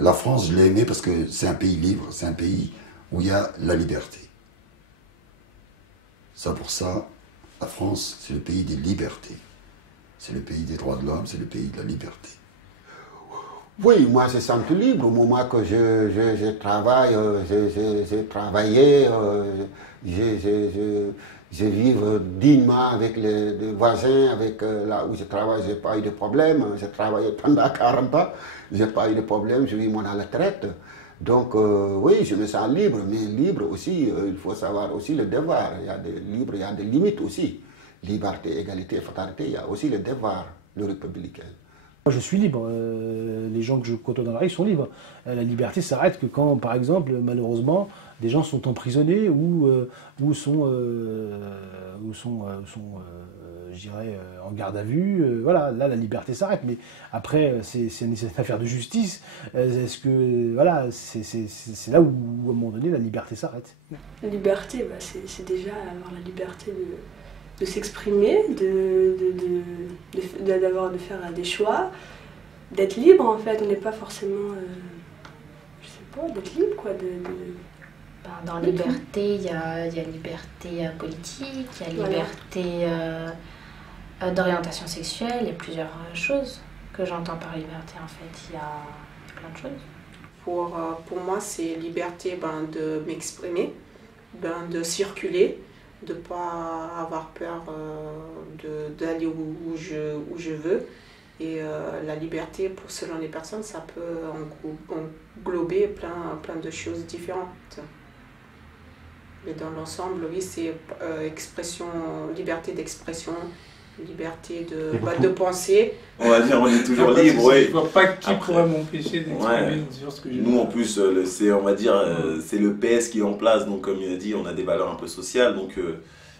La France, je l'ai aimé parce que c'est un pays libre, c'est un pays où il y a la liberté. Ça, pour ça, la France, c'est le pays des libertés. C'est le pays des droits de l'homme, c'est le pays de la liberté. Oui, moi je sens libre au moment que je travaille, j'ai travaillé, je vis dignement avec les voisins, avec là où je travaille, j'ai pas eu de problème. J'ai travaillé pendant 40 ans, j'ai pas eu de problème, je vis mon à la retraite. Donc oui, je me sens libre, mais libre aussi, il faut savoir aussi le devoir. Il y a des libres, il y a des limites aussi. Liberté, égalité, fraternité, il y a aussi le devoir, le républicain. Je suis libre, les gens que je côtoie dans la rue sont libres. La liberté s'arrête que quand, par exemple, malheureusement, des gens sont emprisonnés ou sont je dirais, en garde à vue. Voilà, là, la liberté s'arrête. Mais après, c'est une affaire de justice. Est-ce que, voilà, c'est là où, à un moment donné, la liberté s'arrête. La liberté, bah, c'est déjà avoir la liberté de s'exprimer, de faire des choix, d'être libre en fait. On n'est pas forcément, je sais pas, d'être libre quoi. Dans liberté, il y a liberté politique, il y a liberté d'orientation sexuelle, il y a plusieurs choses que j'entends par liberté en fait. Il y a plein de choses. Pour moi, c'est liberté de m'exprimer, de circuler, de ne pas avoir peur d'aller où je veux. Et la liberté, selon les personnes, ça peut englober plein de choses différentes. Mais dans l'ensemble, oui, c'est liberté d'expression, liberté de penser. On va dire, on est toujours libre, oui. Je ne vois pas qui pourrait m'empêcher d'exprimer sur ce que je veux. Nous, en plus, on va dire, c'est le PS qui est en place, donc comme il a dit, on a des valeurs un peu sociales, donc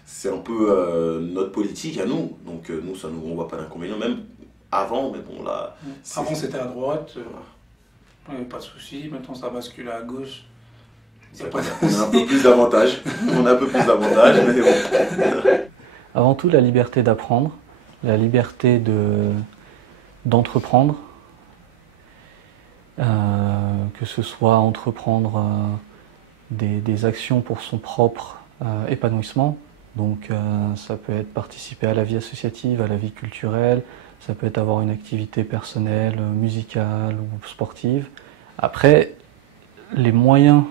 c'est un peu notre politique à nous. Donc nous, on ne voit pas d'inconvénient, même avant, mais bon là... Avant, c'était à droite, il n'y avait pas de souci, maintenant ça bascule à gauche. On a un peu plus d'avantages, mais bon. Avant tout, la liberté d'apprendre, la liberté d'entreprendre, que ce soit entreprendre des actions pour son propre épanouissement. Donc ça peut être participer à la vie associative, à la vie culturelle, ça peut être avoir une activité personnelle, musicale ou sportive. Après, les moyens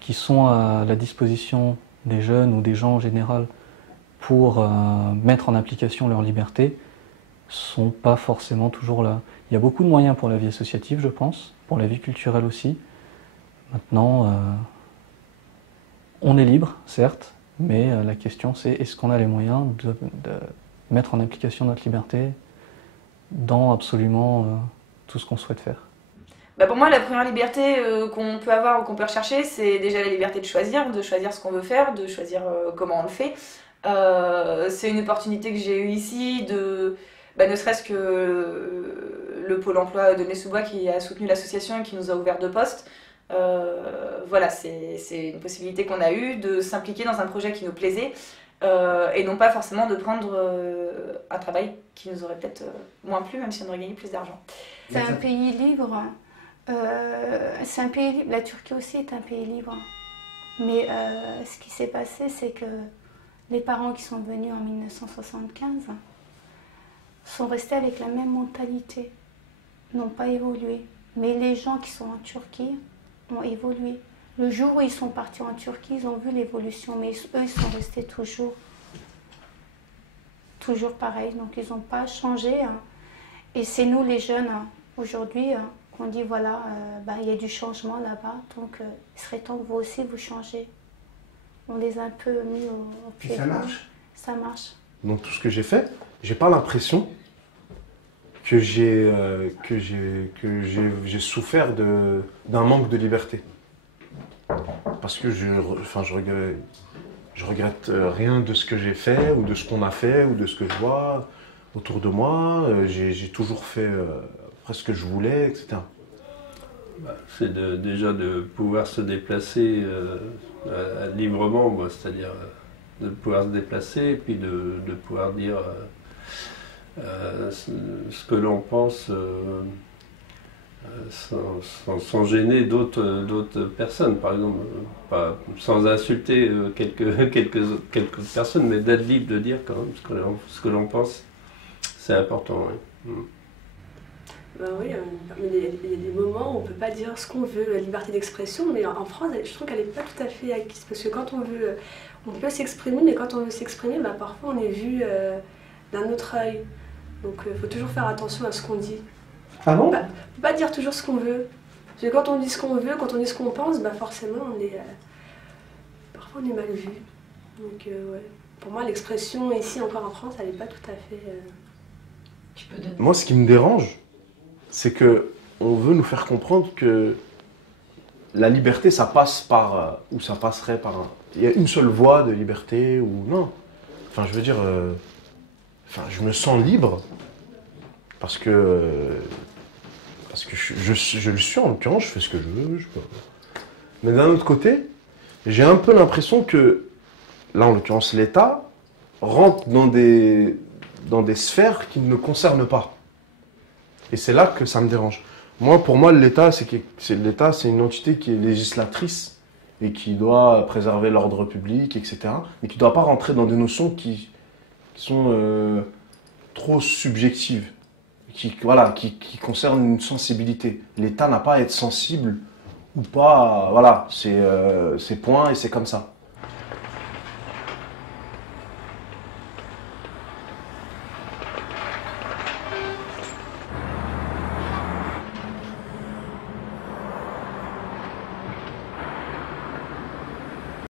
qui sont à la disposition des jeunes ou des gens en général pour mettre en application leur liberté sont pas forcément toujours là. Il y a beaucoup de moyens pour la vie associative, je pense, pour la vie culturelle aussi. Maintenant, on est libre, certes, mais la question c'est est-ce qu'on a les moyens de mettre en application notre liberté dans absolument tout ce qu'on souhaite faire. Pour moi, la première liberté qu'on peut avoir ou qu'on peut rechercher, c'est déjà la liberté de choisir ce qu'on veut faire, de choisir comment on le fait. C'est une opportunité que j'ai eue ici, ne serait-ce que le Pôle emploi de Nez-sous-Bois qui a soutenu l'association et qui nous a ouvert 2 postes. Voilà, c'est une possibilité qu'on a eue de s'impliquer dans un projet qui nous plaisait et non pas forcément de prendre un travail qui nous aurait peut-être moins plu, même si on aurait gagné plus d'argent. C'est un pays libre. C'est un pays libre. La Turquie aussi est un pays libre. Mais ce qui s'est passé, c'est que les parents qui sont venus en 1975 sont restés avec la même mentalité, n'ont pas évolué. Mais les gens qui sont en Turquie ont évolué. Le jour où ils sont partis en Turquie, ils ont vu l'évolution, mais eux, ils sont restés toujours pareil. Donc, ils n'ont pas changé. Et c'est nous, les jeunes, aujourd'hui, qu'on dit, voilà, il y a du changement là-bas. Donc, il serait temps que vous aussi, vous changez. On les a un peu mis au pied. Et ça marche. Ça marche. Donc, tout ce que j'ai fait, j'ai pas l'impression que j'ai souffert d'un manque de liberté. Parce que je regrette rien de ce que j'ai fait, ou de ce qu'on a fait, ou de ce que je vois autour de moi. J'ai toujours fait presque ce que je voulais, etc. C'est déjà de pouvoir se déplacer librement, c'est-à-dire de pouvoir se déplacer et puis de pouvoir dire ce que l'on pense sans gêner d'autres personnes, par exemple, sans insulter quelques personnes, mais d'être libre de dire quand même ce que l'on pense, c'est important. Oui. Ben oui, il y a des moments où on ne peut pas dire ce qu'on veut, la liberté d'expression, mais en France, je trouve qu'elle n'est pas tout à fait acquise, parce que quand on veut, on peut s'exprimer, mais quand on veut s'exprimer, ben, parfois on est vu d'un autre œil. Donc il faut toujours faire attention à ce qu'on dit. Ah bon? On ne peut pas dire toujours ce qu'on veut. Parce que quand on dit ce qu'on veut, quand on dit ce qu'on pense, ben forcément parfois on est mal vu. Donc ouais. Pour moi, l'expression ici, encore en France, elle n'est pas tout à fait... Moi, ce qui me dérange, c'est que on veut nous faire comprendre que la liberté, ça passe par... ou ça passerait par... Il y a une seule voie de liberté, ou non. Enfin, je veux dire... Enfin, je me sens libre, parce que je le suis, en l'occurrence, je fais ce que je veux. Mais d'un autre côté, j'ai un peu l'impression que, là, en l'occurrence, l'État rentre dans des sphères qui ne me concernent pas. Et c'est là que ça me dérange. Pour moi, l'État, c'est une entité qui est législatrice et qui doit préserver l'ordre public, etc. Mais qui ne doit pas rentrer dans des notions qui sont trop subjectives, qui concernent une sensibilité. L'État n'a pas à être sensible ou pas, voilà, c'est point et c'est comme ça.